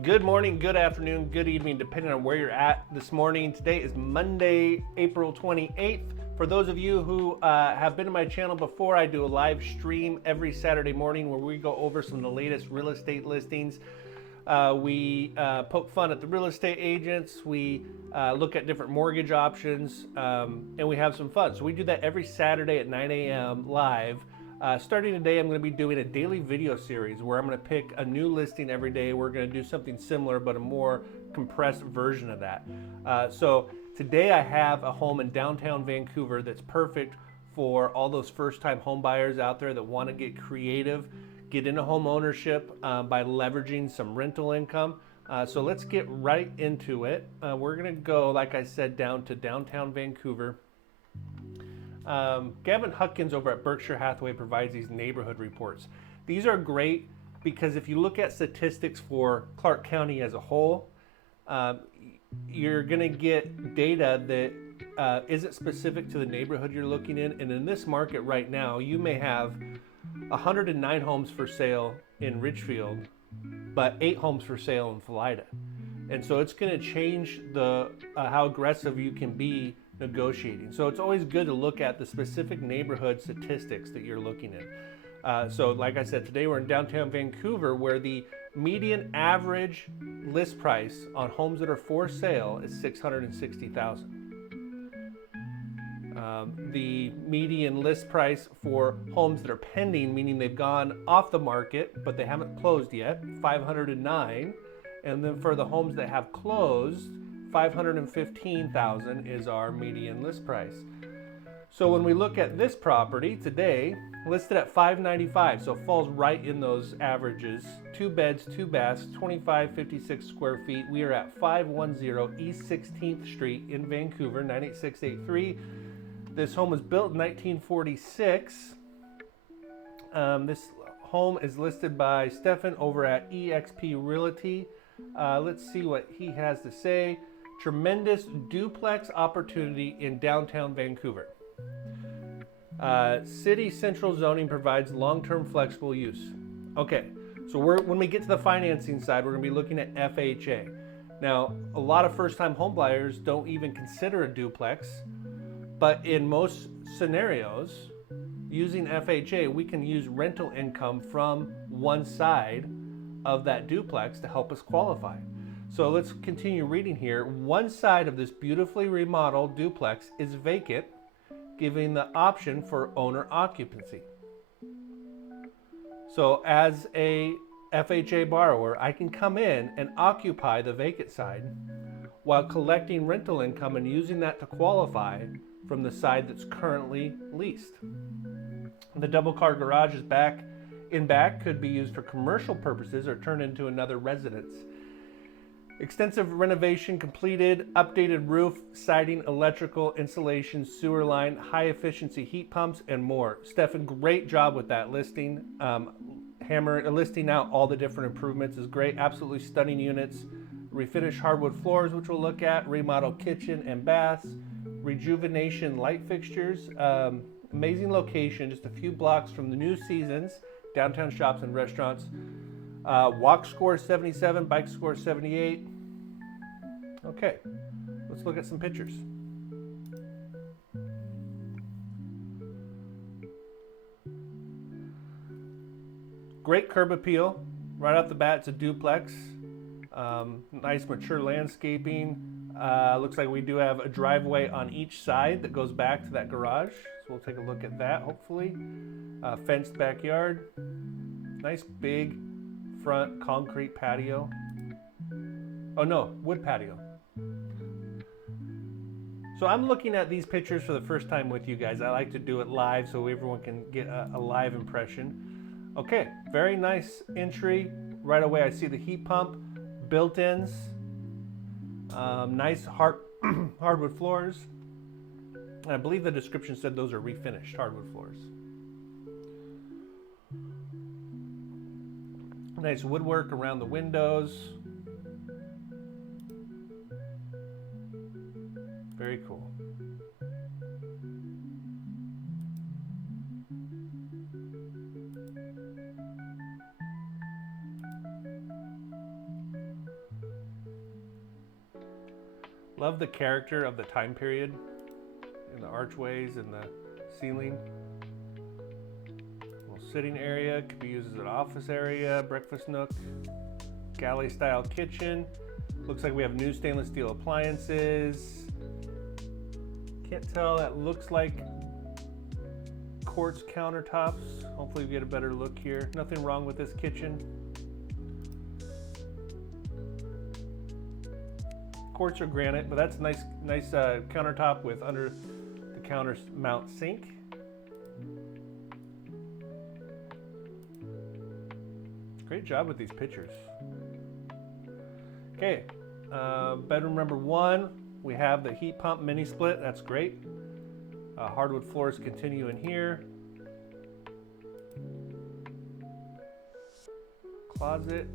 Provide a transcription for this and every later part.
Good morning, good afternoon, good evening, depending on where you're at this morning. Today is Monday, April 28th. For those of you who have been to my channel before, I do a live stream every Saturday morning where we go over some of the latest real estate listings. We poke fun at the real estate agents. We look at different mortgage options, and we have some fun. So we do that every Saturday at 9 a.m. live. Starting today, I'm going to be doing a daily video series where I'm going to pick a new listing every day. We're going to do something similar, but a more compressed version of that. So today I have a home in downtown Vancouver that's perfect for all those first-time home buyers out there that want to get creative, get into home ownership by leveraging some rental income. So let's get right into it. We're going to go, like I said, down to downtown Vancouver. Gavin Hutkins over at Berkshire Hathaway provides these neighborhood reports. These are great because if you look at statistics for Clark County as a whole, you're going to get data that isn't specific to the neighborhood you're looking in. And in this market right now, you may have 109 homes for sale in Ridgefield, but 8 homes for sale in Philida. And so it's going to change the how aggressive you can be negotiating. So it's always good to look at the specific neighborhood statistics that you're looking at. So like I said, today we're in downtown Vancouver where the median average list price on homes that are for sale is $660,000. The median list price for homes that are pending, meaning they've gone off the market but they haven't closed yet, $509,000. And then for the homes that have closed, $515,000 is our median list price. So when we look at this property today, listed at $595,000, so it falls right in those averages. 2 beds, 2 baths, 2556 square feet. We are at 510 East 16th Street in Vancouver, 98683. This home was built in 1946. This home is listed by Stefan over at eXp Realty. Let's see what he has to say. Tremendous duplex opportunity in downtown Vancouver. City central zoning provides long-term flexible use. Okay, so when we get to the financing side, we're going to be looking at FHA. Now, a lot of first-time home buyers don't even consider a duplex, but in most scenarios, using FHA, we can use rental income from one side of that duplex to help us qualify. So let's continue reading here. One side of this beautifully remodeled duplex is vacant, giving the option for owner occupancy. So as a FHA borrower, I can come in and occupy the vacant side while collecting rental income and using that to qualify from the side that's currently leased. The double car garage is back could be used for commercial purposes or turned into another residence. Extensive renovation completed, updated roof, siding, electrical, insulation, sewer line, high efficiency heat pumps, and more. Stefan, great job with that listing. Listing out all the different improvements is great. Absolutely stunning units. Refinished hardwood floors, which we'll look at, remodeled kitchen and baths, rejuvenation light fixtures. Amazing location, just a few blocks from the New Seasons, downtown shops and restaurants. Walk score 77, bike score 78. Okay, let's look at some pictures. Great curb appeal. Right off the bat, it's a duplex. Nice mature landscaping. Looks like we do have a driveway on each side that goes back to that garage. So we'll take a look at that, hopefully. Fenced backyard. Nice big front concrete patio. Oh no, wood patio. So I'm looking at these pictures for the first time with you guys. I like to do it live so everyone can get a live impression. Okay, very nice entry. Right away I see the heat pump, built-ins, nice hardwood floors. And I believe the description said those are refinished hardwood floors. Nice woodwork around the windows. Very cool. Love the character of the time period in the archways and the ceiling. Little sitting area, could be used as an office area, breakfast nook, galley style kitchen. Looks like we have new stainless steel appliances. Can't tell, that looks like quartz countertops. Hopefully we get a better look here. Nothing wrong with this kitchen. Quartz or granite, but that's nice countertop with under the counter mount sink. Great job with these pictures. Okay, bedroom number 1, we have the heat pump mini split. That's great. Hardwood floors continue in here. Closet.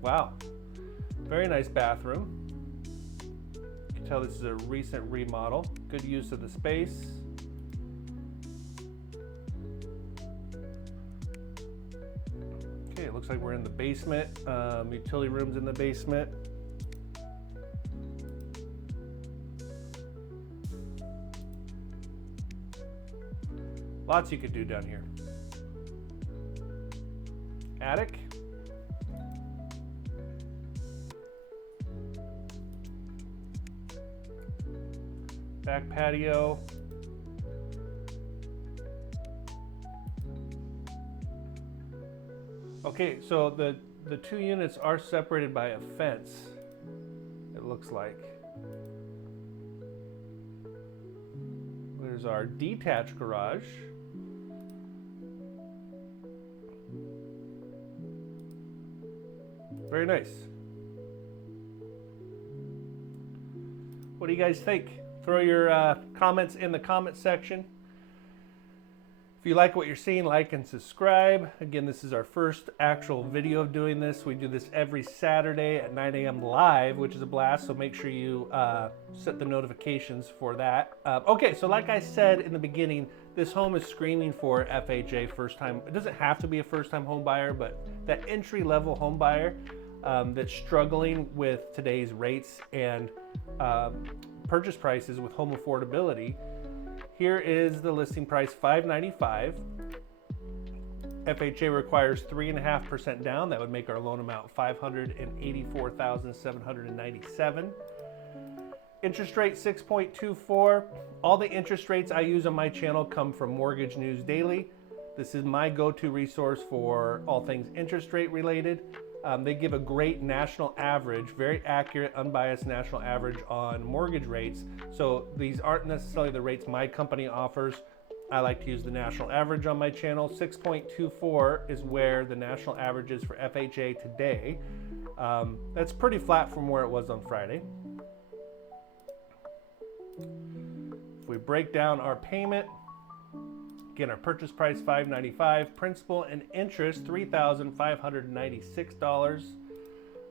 Wow, very nice bathroom. You can tell this is a recent remodel. Good use of the space. Okay, it looks like we're in the basement. Utility room's in the basement. Lots you could do down here. Attic. Back patio. Okay, so the 2 units are separated by a fence, it looks like. There's our detached garage. Very nice. What do you guys think? Throw your comments in the comment section. If you like what you're seeing, like and subscribe. Again, this is our first actual video of doing this. We do this every Saturday at 9 a.m. live, which is a blast, so make sure you set the notifications for that. Okay, so like I said in the beginning, this home is screaming for FHA first time. It doesn't have to be a first time home buyer, but that entry level home buyer that's struggling with today's rates and purchase prices with home affordability. Here is the listing price, $595. FHA requires 3.5% down. That would make our loan amount $584,797. Interest rate 6.24. All the interest rates I use on my channel come from Mortgage News Daily. This is my go-to resource for all things interest rate related. They give a great national average, very accurate, unbiased national average on mortgage rates. So these aren't necessarily the rates my company offers. I like to use the national average on my channel. 6.24 is where the national average is for FHA today. That's pretty flat from where it was on Friday. If we break down our payment, again, our purchase price $595, principal and interest $3,596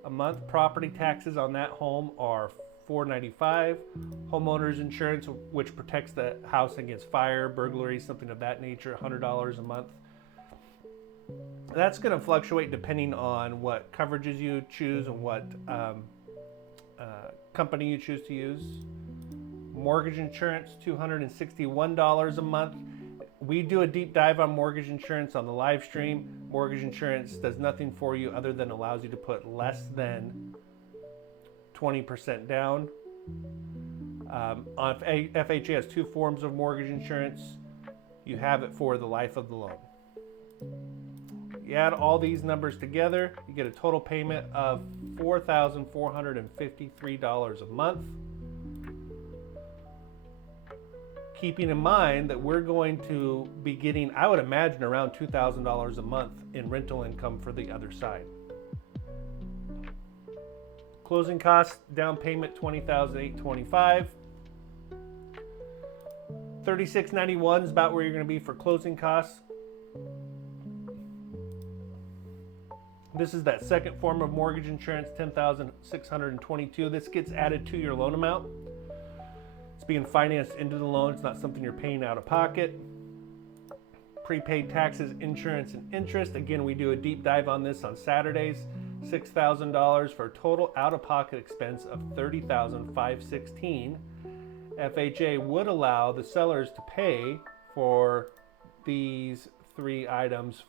a month. Property taxes on that home are $495. Homeowners insurance, which protects the house against fire, burglary, something of that nature, $100 a month. That's going to fluctuate depending on what coverages you choose and what company you choose to use. Mortgage insurance, $261 a month. We do a deep dive on mortgage insurance on the live stream. Mortgage insurance does nothing for you other than allows you to put less than 20% down. FHA has 2 forms of mortgage insurance. You have it for the life of the loan. You add all these numbers together, you get a total payment of $4,453 a month. Keeping in mind that we're going to be getting, I would imagine, around $2,000 a month in rental income for the other side. Closing costs, down payment $20,825. $36.91 is about where you're going to be for closing costs. This is that second form of mortgage insurance, $10,622. This gets added to your loan amount. Being financed into the loan. It's not something you're paying out of pocket. Prepaid taxes, insurance, and interest. Again, we do a deep dive on this on Saturdays. $6,000 for a total out-of-pocket expense of $30,516. FHA would allow the sellers to pay for these three items,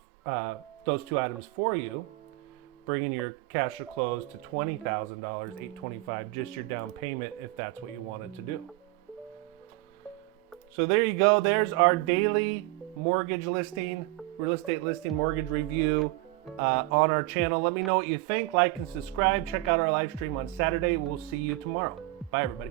those two items for you, bringing your cash to close to $20,000, $825, just your down payment if that's what you wanted to do. So there you go. There's our daily mortgage listing, real estate listing mortgage review on our channel. Let me know what you think. Like and subscribe. Check out our live stream on Saturday. We'll see you tomorrow. Bye, everybody.